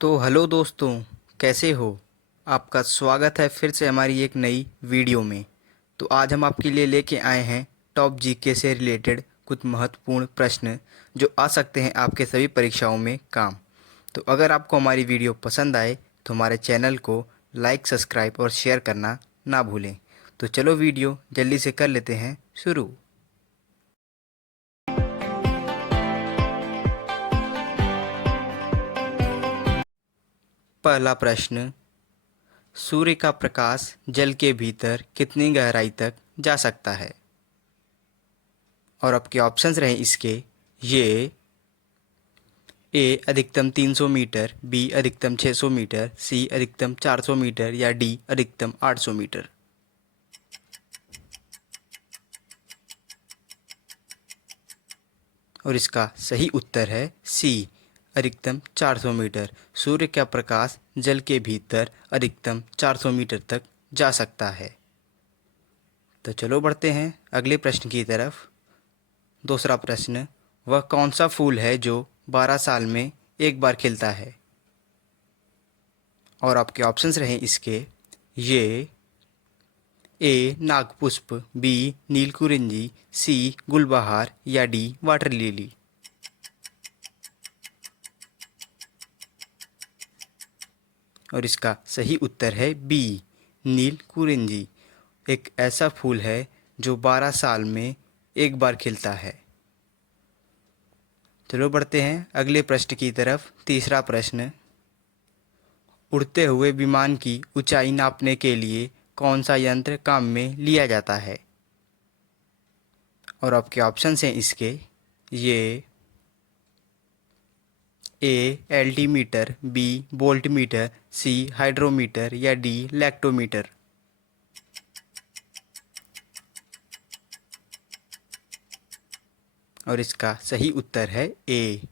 तो हेलो दोस्तों, कैसे हो। आपका स्वागत है फिर से हमारी एक नई वीडियो में। तो आज हम आपके लिए लेके आए हैं टॉप जीके से रिलेटेड कुछ महत्वपूर्ण प्रश्न जो आ सकते हैं आपके सभी परीक्षाओं में काम। तो अगर आपको हमारी वीडियो पसंद आए तो हमारे चैनल को लाइक, सब्सक्राइब और शेयर करना ना भूलें। तो चलो वीडियो जल्दी से कर लेते हैं शुरू। पहला प्रश्न, सूर्य का प्रकाश जल के भीतर कितनी गहराई तक जा सकता है। और आपके ऑप्शंस रहे इसके ये ए अधिकतम 300 मीटर, बी अधिकतम 600 मीटर, सी अधिकतम 400 मीटर या डी अधिकतम 800 मीटर। और इसका सही उत्तर है सी, अधिकतम 400 मीटर। सूर्य का प्रकाश जल के भीतर अधिकतम 400 मीटर तक जा सकता है। तो चलो बढ़ते हैं अगले प्रश्न की तरफ। दूसरा प्रश्न, वह कौन सा फूल है जो 12 साल में एक बार खिलता है। और आपके ऑप्शंस रहे इसके ये ए नागपुष्प, बी नीलकुरिंजी, सी गुलबहार या डी वाटर लिली। और इसका सही उत्तर है बी नीलकुरिंजी। एक ऐसा फूल है जो 12 साल में एक बार खिलता है। चलो बढ़ते हैं अगले प्रश्न की तरफ। तीसरा प्रश्न, उड़ते हुए विमान की ऊंचाई नापने के लिए कौन सा यंत्र काम में लिया जाता है। और आपके ऑप्शंस हैं इसके ये ए एल्टीमीटर, बी वोल्टमीटर, सी हाइड्रोमीटर या डी लैक्टोमीटर। और इसका सही उत्तर है ए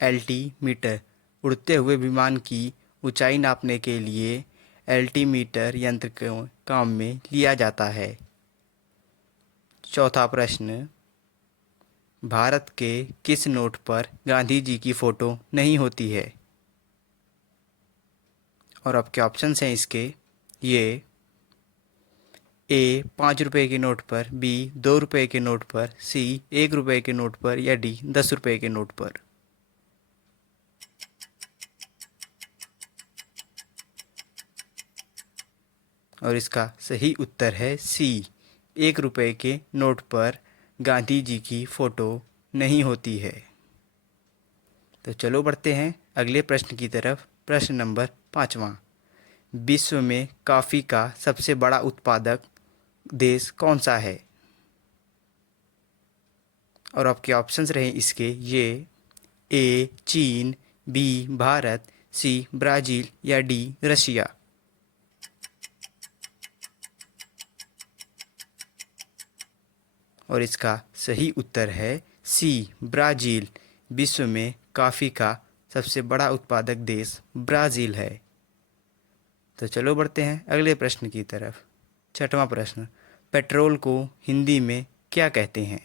एल्टीमीटर। उड़ते हुए विमान की ऊंचाई नापने के लिए एल्टीमीटर यंत्र को काम में लिया जाता है। चौथा प्रश्न, भारत के किस नोट पर गांधी जी की फ़ोटो नहीं होती है। और आपके ऑप्शंस हैं इसके ये ए 5 रुपये के नोट पर, बी 2 रुपये के नोट पर, सी 1 रुपये के नोट पर या डी 10 रुपये के नोट पर। और इसका सही उत्तर है सी, 1 रुपये के नोट पर गांधी जी की फ़ोटो नहीं होती है। तो चलो बढ़ते हैं अगले प्रश्न की तरफ। प्रश्न नंबर 5वां, विश्व में कॉफ़ी का सबसे बड़ा उत्पादक देश कौन सा है। और आपके ऑप्शंस रहे इसके ये ए चीन, बी भारत, सी ब्राज़ील या डी रशिया। और इसका सही उत्तर है सी ब्राज़ील। विश्व में कॉफ़ी का सबसे बड़ा उत्पादक देश ब्राज़ील है। तो चलो बढ़ते हैं अगले प्रश्न की तरफ। छठवां प्रश्न, पेट्रोल को हिंदी में क्या कहते हैं।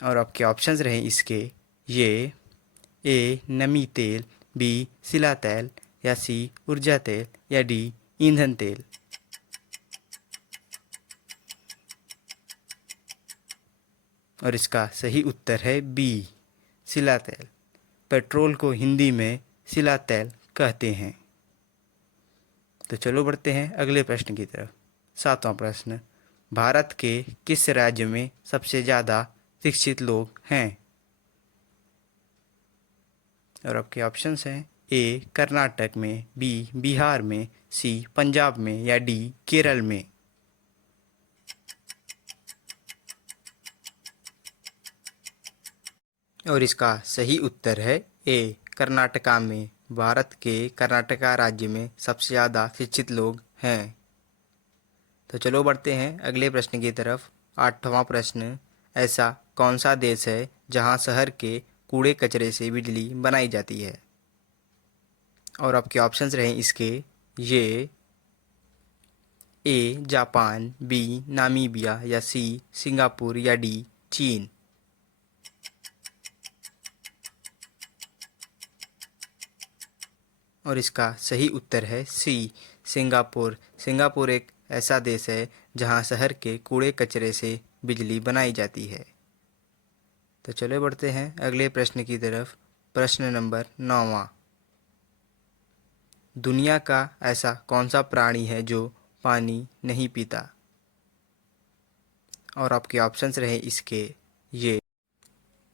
और आपके ऑप्शंस रहे इसके ये ए नमी तेल, बी सिला तेल या सी ऊर्जा तेल या डी ईंधन तेल। और इसका सही उत्तर है बी सिला तेल। पेट्रोल को हिंदी में सिला तेल कहते हैं। तो चलो बढ़ते हैं अगले प्रश्न की तरफ। सातवां प्रश्न, भारत के किस राज्य में सबसे ज़्यादा शिक्षित लोग हैं। और आपके ऑप्शंस हैं ए कर्नाटक में, बी बिहार में, सी पंजाब में या डी केरल में। और इसका सही उत्तर है ए कर्नाटका में। भारत के कर्नाटका राज्य में सबसे ज़्यादा शिक्षित लोग हैं। तो चलो बढ़ते हैं अगले प्रश्न की तरफ। आठवां प्रश्न, ऐसा कौन सा देश है जहां शहर के कूड़े कचरे से बिजली बनाई जाती है। और आपके ऑप्शंस रहे इसके ये ए जापान, बी नामीबिया या सी सिंगापुर या डी चीन। और इसका सही उत्तर है सी, सिंगापुर। सिंगापुर एक ऐसा देश है जहां शहर के कूड़े कचरे से बिजली बनाई जाती है। तो चलो बढ़ते हैं अगले प्रश्न की तरफ। प्रश्न नंबर 9वां। दुनिया का ऐसा कौन सा प्राणी है जो पानी नहीं पीता? और आपके ऑप्शंस रहे इसके ये: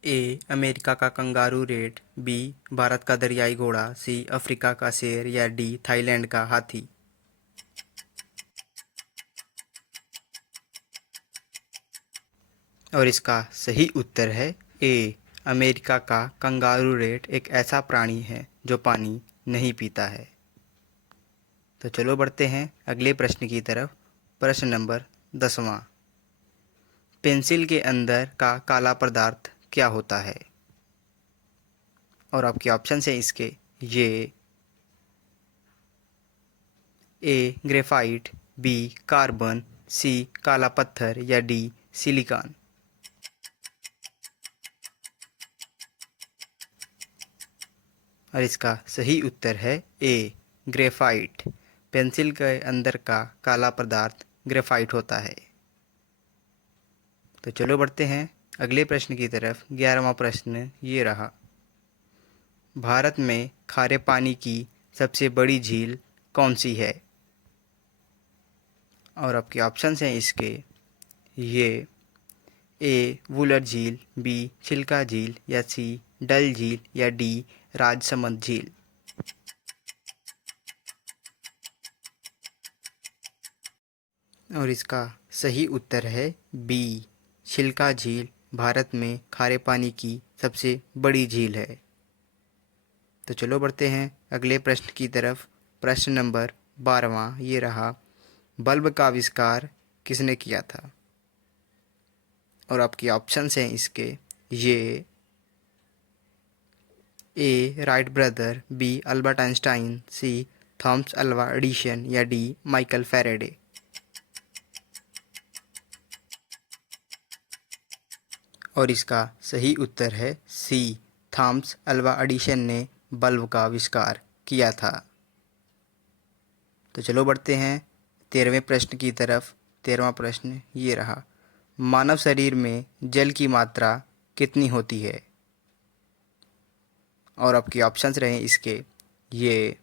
ए अमेरिका का कंगारू रेट, बी भारत का दरियाई घोड़ा, सी अफ्रीका का शेर या डी थाईलैंड का हाथी। और इसका सही उत्तर है ए, अमेरिका का कंगारू रेट एक ऐसा प्राणी है जो पानी नहीं पीता है। तो चलो बढ़ते हैं अगले प्रश्न की तरफ। प्रश्न नंबर 10वां। पेंसिल के अंदर का काला पदार्थ क्या होता है? और आपके ऑप्शन है इसके ये: ए ग्रेफाइट, बी कार्बन, सी काला पत्थर या डी सिलिकॉन। और इसका सही उत्तर है ए, ग्रेफाइट। पेंसिल के अंदर का काला पदार्थ ग्रेफाइट होता है। तो चलो बढ़ते हैं अगले प्रश्न की तरफ। 11वां प्रश्न ये रहा: भारत में खारे पानी की सबसे बड़ी झील कौन सी है? और आपके ऑप्शंस हैं इसके ये: ए वुलर झील, बी चिल्का झील या सी डल झील या डी राजसमंद झील। और इसका सही उत्तर है बी, चिल्का झील भारत में खारे पानी की सबसे बड़ी झील है। तो चलो बढ़ते हैं अगले प्रश्न की तरफ। प्रश्न नंबर 12वां ये रहा: बल्ब का आविष्कार किसने किया था? और आपकी ऑप्शंस हैं इसके ये: A Wright brother, B Albert Einstein, C Thomas Alva Edison या डी माइकल फैराडे। और इसका सही उत्तर है सी, थॉमस अल्वा एडिसन ने बल्ब का आविष्कार किया था। तो चलो बढ़ते हैं 13वें प्रश्न की तरफ। 13वां प्रश्न ये रहा: मानव शरीर में जल की मात्रा कितनी होती है? और आपके ऑप्शंस रहे इसके ये: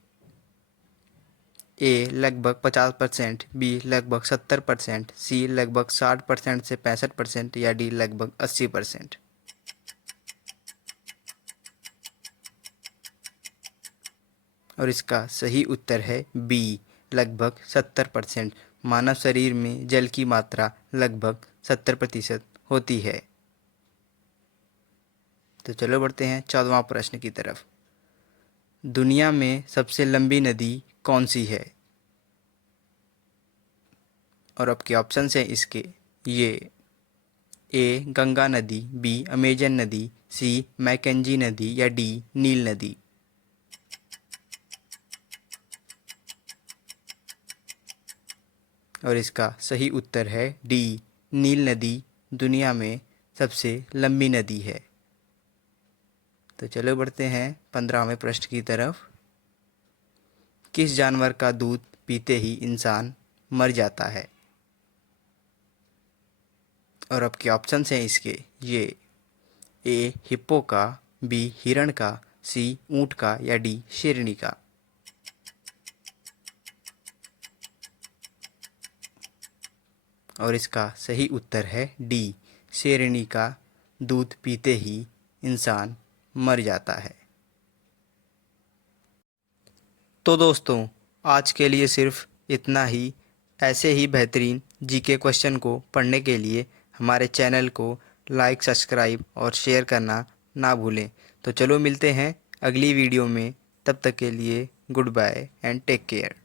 ए लगभग 50%, बी लगभग 70%, सी लगभग 60% से 65% या डी लगभग 80%। और इसका सही उत्तर है बी, लगभग 70%। मानव शरीर में जल की मात्रा लगभग 70% होती है। तो चलो बढ़ते हैं 14वां प्रश्न की तरफ। दुनिया में सबसे लंबी नदी कौन सी है? और आपके ऑप्शंस हैं इसके ये: ए गंगा नदी, बी अमेजन नदी, सी मैकेंजी नदी या डी नील नदी। और इसका सही उत्तर है डी, नील नदी दुनिया में सबसे लंबी नदी है। तो चलो बढ़ते हैं 15वें प्रश्न की तरफ। किस जानवर का दूध पीते ही इंसान मर जाता है? और आपके ऑप्शंस हैं इसके ये: ए हिप्पो का, बी हिरण का, सी ऊंट का या डी शेरनी का। और इसका सही उत्तर है डी, शेरनी का दूध पीते ही इंसान मर जाता है। तो दोस्तों, आज के लिए सिर्फ इतना ही। ऐसे ही बेहतरीन जीके क्वेश्चन को पढ़ने के लिए हमारे चैनल को लाइक, सब्सक्राइब और शेयर करना ना भूलें। तो चलो मिलते हैं अगली वीडियो में। तब तक के लिए goodbye and take care.